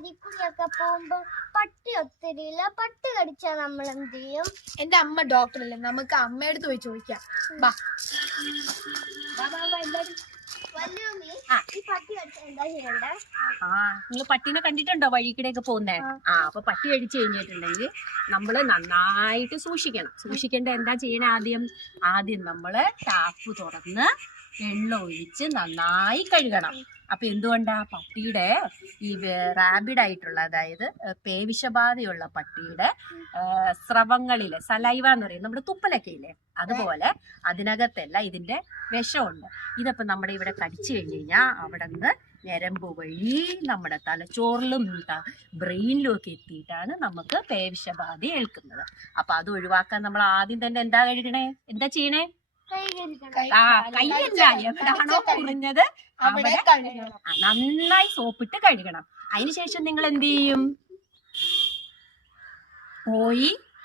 അരിക്കുടിയൊക്കെ പോകുമ്പോ പട്ടി ഒത്തിരിയില്ല. പട്ടി കടിച്ചാ നമ്മൾ എന്ത് ചെയ്യും? എന്റെ അമ്മ ഡോക്ടറല്ലേ, നമുക്ക് അമ്മയടുത്ത് പോയി ചോദിക്കാം. ബാ എല്ലാരും ഈ പട്ടി കടിച്ചാൽ എന്താ ചെയ്യണ്ടേ? നിങ്ങൾ പട്ടീനെ കണ്ടിട്ടുണ്ടോ വഴിക്കിടെയൊക്കെ പോകുന്നേ? അപ്പൊ പട്ടി കടിച്ചു കഴിഞ്ഞിട്ടുണ്ടെങ്കിൽ നമ്മള് നന്നായിട്ട് സൂക്ഷിക്കേണ്ട എന്താ ചെയ്യണേ? ആദ്യം നമ്മള് ടാപ്പ് തുറന്ന് വെള്ളം ഒഴിച്ച് നന്നായി കഴുകണം. അപ്പൊ എന്തുകൊണ്ടാ? പട്ടിയുടെ ഈ റാബിഡ് ആയിട്ടുള്ള, അതായത് പേവിഷബാധയുള്ള പട്ടിയുടെ സ്രവങ്ങളില്, സലൈവ എന്ന് പറയും, നമ്മുടെ തുപ്പലൊക്കെ ഇല്ലേ, അതുപോലെ അതിനകത്തല്ല ഇതിന്റെ വിഷമുണ്ട്. ഇതപ്പം നമ്മുടെ ഇവിടെ കടിച്ചു കഴിഞ്ഞു കഴിഞ്ഞാൽ അവിടെ നിന്ന് ഞരമ്പ് വഴി നമ്മുടെ തലച്ചോറിലും ബ്രെയിനിലും ഒക്കെ എത്തിയിട്ടാണ് നമുക്ക് പേവിഷബാധ ഏൽക്കുന്നത്. അപ്പൊ അത് ഒഴിവാക്കാൻ നമ്മൾ ആദ്യം തന്നെ എന്താ ചെയ്യണേ? കൈയല്ല, എവിടാണോ കുറഞ്ഞത് അവിടെ നന്നായി സോപ്പിട്ട് കഴുകണം. അതിനുശേഷം നിങ്ങൾ എന്ത് ചെയ്യും?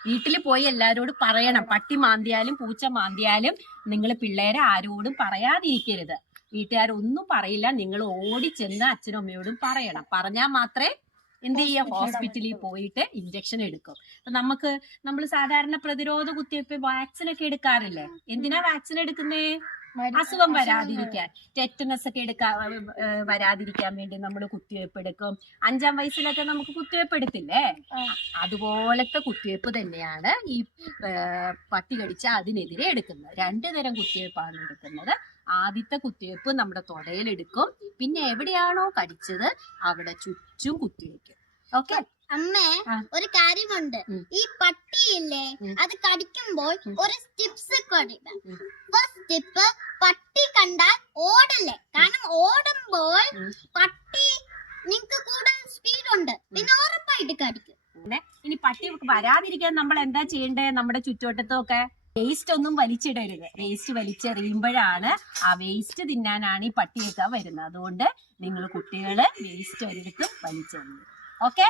വീട്ടിൽ പോയി എല്ലാരോടും പറയണം. പട്ടി മാന്തിയാലും പൂച്ച മാന്തിയാലും നിങ്ങൾ പിള്ളേരെ ആരോടും പറയാതിരിക്കരുത്. വീട്ടുകാരൊന്നും പറയില്ല, നിങ്ങൾ ഓടിച്ചെന്ന് അച്ഛനും അമ്മയോടും പറയണം. പറഞ്ഞാൽ മാത്രമേ എന്ത് ചെയ്യാം? ഹോസ്പിറ്റലിൽ പോയിട്ട് ഇഞ്ചക്ഷൻ എടുക്കും. അപ്പൊ നമ്മൾ സാധാരണ പ്രതിരോധ കുത്തിവയ്പ്പ് വാക്സിൻ ഒക്കെ എടുക്കാറില്ലേ? എന്തിനാ വാക്സിൻ എടുക്കുന്നേ? അസുഖം വരാതിരിക്കാൻ, ടെറ്റനസ് ഒക്കെ വരാതിരിക്കാൻ വേണ്ടി നമ്മൾ കുത്തിവയ്പ്പ് എടുക്കും. 5-ാം വയസ്സിലൊക്കെ നമുക്ക് കുത്തിവയ്പ്പ് എടുത്തില്ലേ? അതുപോലത്തെ കുത്തിവയ്പ്പ് തന്നെയാണ് ഈ പട്ടി കടിച്ച അതിനെതിരെ എടുക്കുന്നത്. 2 തരം കുത്തിവയ്പ്പാണ് എടുക്കുന്നത്. ആദ്യത്തെ കുത്തിവയ്പ്പ് നമ്മുടെ തൊടയിലെടുക്കും. പിന്നെ എവിടെയാണോ കടിച്ചത് അവിടെ ചുറ്റും കുത്തിവയ്ക്കും. ഓക്കെ അമ്മേ, ഒരു കാര്യമുണ്ട്. ഈ പട്ടിയില്ലേ, അത് കടിക്കുമ്പോൾ ഒരു ടിപ്സ് കൊടുക്കാം. ഫസ്റ്റ് ടിപ്പ്, പട്ടി കണ്ടാൽ ഓടല്ലേ. കാരണം ഓടുമ്പോൾ പട്ടി നിങ്ങൾക്ക് കൂടുതൽ സ്പീഡ് ഉണ്ട്, പിന്നെ ഉറപ്പായിട്ട് കടിക്കും. ഇനി പട്ടി വരാതിരിക്കാൻ നമ്മൾ എന്താ ചെയ്യണ്ടേ? നമ്മുടെ ചുറ്റുവട്ടത്തൊക്കെ വേസ്റ്റ് ഒന്നും വലിച്ചിടരുത്. വേസ്റ്റ് വലിച്ചെറിയുമ്പോഴാണ് ആ വേസ്റ്റ് തിന്നാനാണ് ഈ പട്ടിയൊക്കെ വരുന്നത്. അതുകൊണ്ട് നിങ്ങൾ കുട്ടികള് വേസ്റ്റ് ഒരിടത്തും വലിച്ചെറിയരുത്. ഓക്കെ?